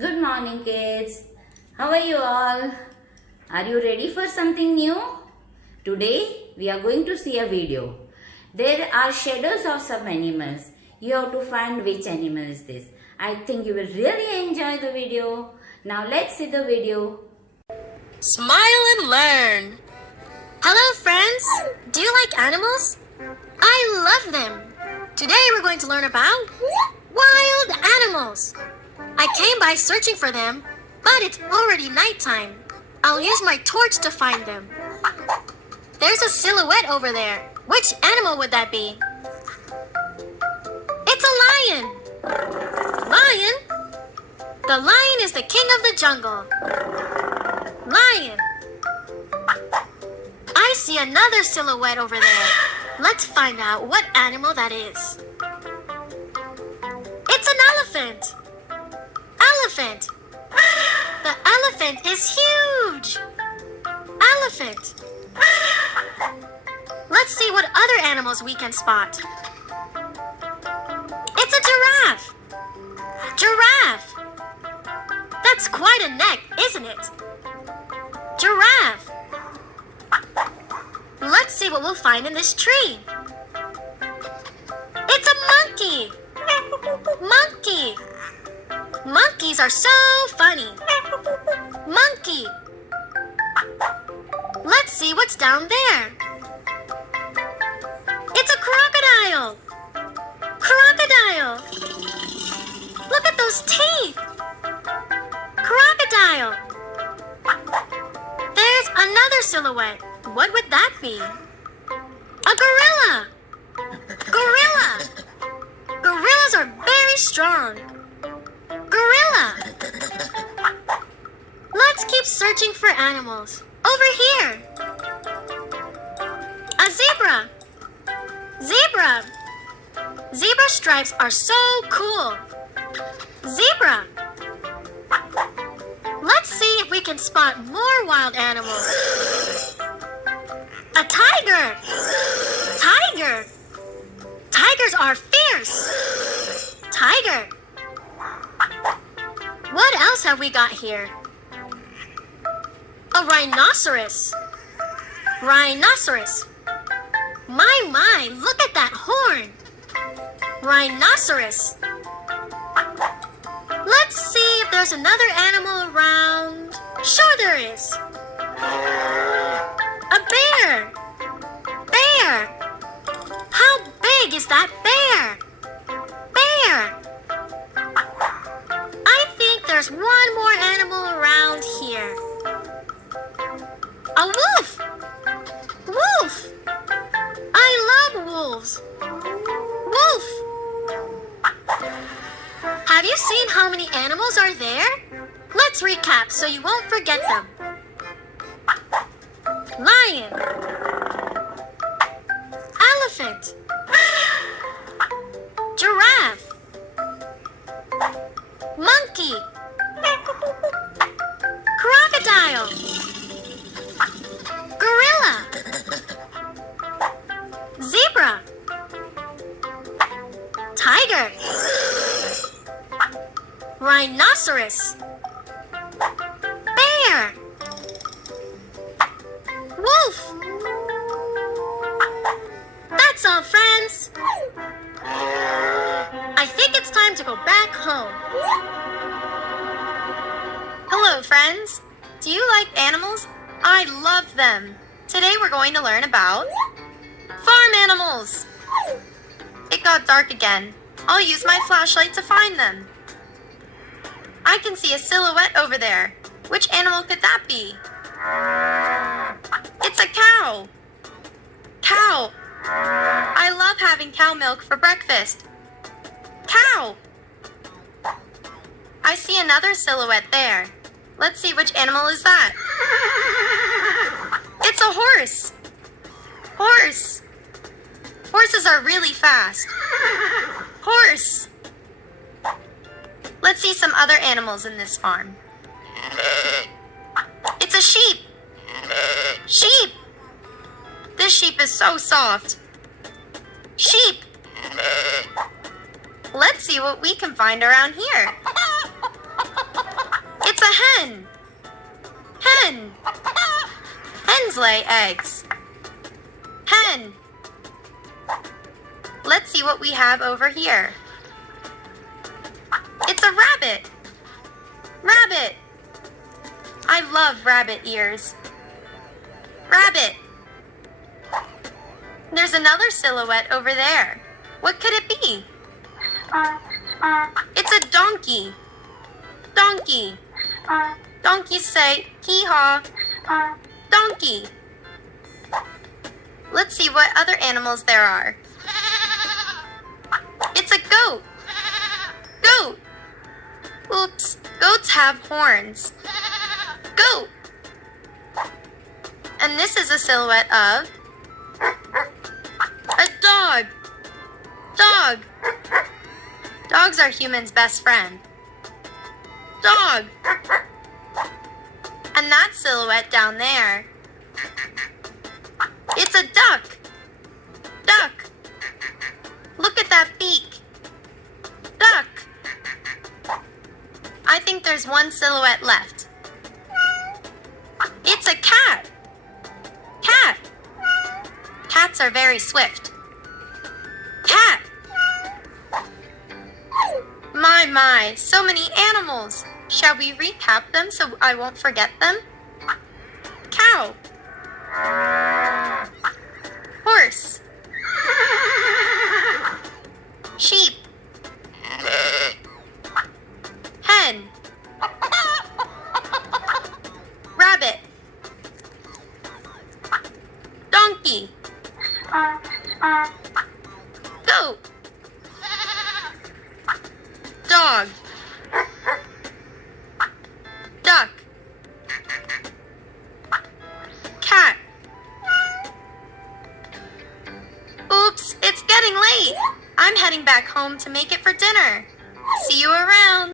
Good morning, kids. How are you all? Are you ready for something new? Today we are going to see a video. There are shadows of some animals. You have to find which animal is this. I think you will really enjoy the video. Now let's see the video. Smile and learn. Hello friends. Do you like animals? I love them. Today we're going to learn about wild animals. I came by searching for them, but it's already nighttime. I'll use my torch to find them. There's a silhouette over there. Which animal would that be? It's a lion. Lion? The lion is the king of the jungle. Lion. I see another silhouette over there. Let's find out what animal that is. It's an elephant. Elephant. The elephant is huge. Elephant. Let's see what other animals we can spot. It's a giraffe. Giraffe. That's quite a neck, isn't it? Giraffe. Let's see what we'll find in this tree. It's a monkey. Monkey. Monkeys are so funny. Monkey. Let's see what's down there. It's a crocodile. Crocodile. Look at those teeth. Crocodile. There's another silhouette. What would that be? A gorilla. Gorilla. Gorillas are very strong. Gorilla. Let's keep searching for animals. Over here. A zebra. Zebra. Zebra stripes are so cool. Zebra. Let's see if we can spot more wild animals. A tiger. Tiger. Tigers are fierce. Tiger. What else have we got here? A rhinoceros. Rhinoceros. My, look at that horn. Rhinoceros. Let's see if there's another animal around. Sure there is. A bear. Bear. How big is that bear? Bear. I think there's one more animal around here. A wolf. Wolf. I love wolves. Wolf. Have you seen how many animals are there? Let's recap so you won't forget them. Lion. Elephant. Giraffe. Monkey. Crocodile. Gorilla. Zebra. Tiger. Rhinoceros. Bear. Wolf. That's all, friends. I think it's time to go back home. Hello, friends. Do you like animals? I love them. Today we're going to learn about farm animals. It got dark again. I'll use my flashlight to find them. I can see a silhouette over there. Which animal could that be? It's a cow. Cow. I love having cow milk for breakfast. Cow. I see another silhouette there. Let's see which animal is that. It's a horse. Horse. Horses are really fast. Horse. Let's see some other animals in this farm. It's a sheep. Sheep. This sheep is so soft. Sheep. Let's see what we can find around here. It's a hen. Hen. Hens lay eggs. Hen. Let's see what we have over here. It's a rabbit. Rabbit. I love rabbit ears. Rabbit. There's another silhouette over there. What could it be? It's a donkey. Donkey. Donkeys say, hee-haw. Donkey. Let's see what other animals there are. It's a goat. Goat. Oops, goats have horns. Goat. And this is a silhouette of a dog. Dog. Dogs are humans' best friend. Dog. And that silhouette down there, it's a duck. Duck. Look at that beak. Duck. I think there's one silhouette left. It's a cat. Cat. Cats are very swift. Cat. My, so many animals. Shall we recap them so I won't forget them? Cow. Horse. Sheep. Hen. Rabbit. Donkey. Goat. Dog. Duck. Cat. Oops, it's getting late. I'm heading back home to make it for dinner. See you around.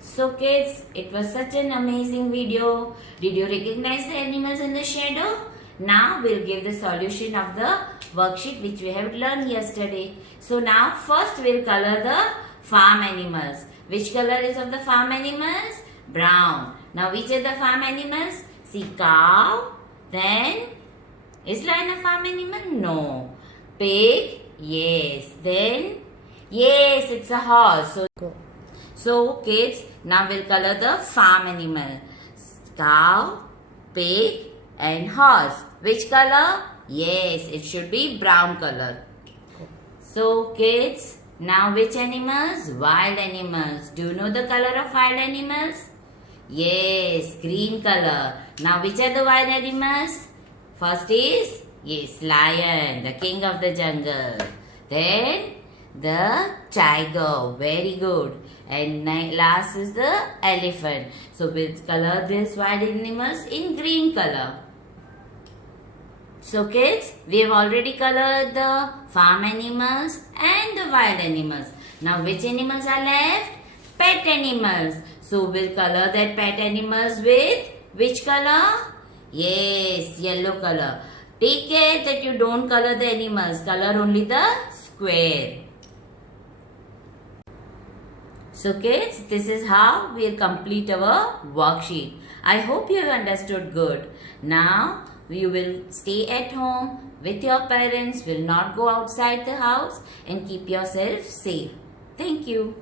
So kids, it was such an amazing video. Did you recognize the animals in the shadow? Now we'll give the solution of the worksheet which we have learned yesterday. So now first we'll color the farm animals. Which color is of the farm animals? Brown. Now which are the farm animals? See, cow. Then, is lion a farm animal? No. Pig? Yes. Then, yes, it's a horse. So kids, now we'll color the farm animal. Cow, pig and horse. Which color? Yes, it should be brown color. So kids, now which animals? Wild animals. Do you know the color of wild animals? Yes, green color. Now which are the wild animals? First is, yes, lion, the king of the jungle. Then the tiger, very good. And last is the elephant. So we'll color these wild animals in green color. So kids, we have already colored the farm animals and the wild animals. Now which animals are left? Pet animals. So we'll color that pet animals with which color? Yes, yellow color. Take care that you don't color the animals. Color only the square. So kids, this is how we'll complete our worksheet. I hope you have understood good. Now, you will stay at home with your parents, will not go outside the house and keep yourself safe. Thank you.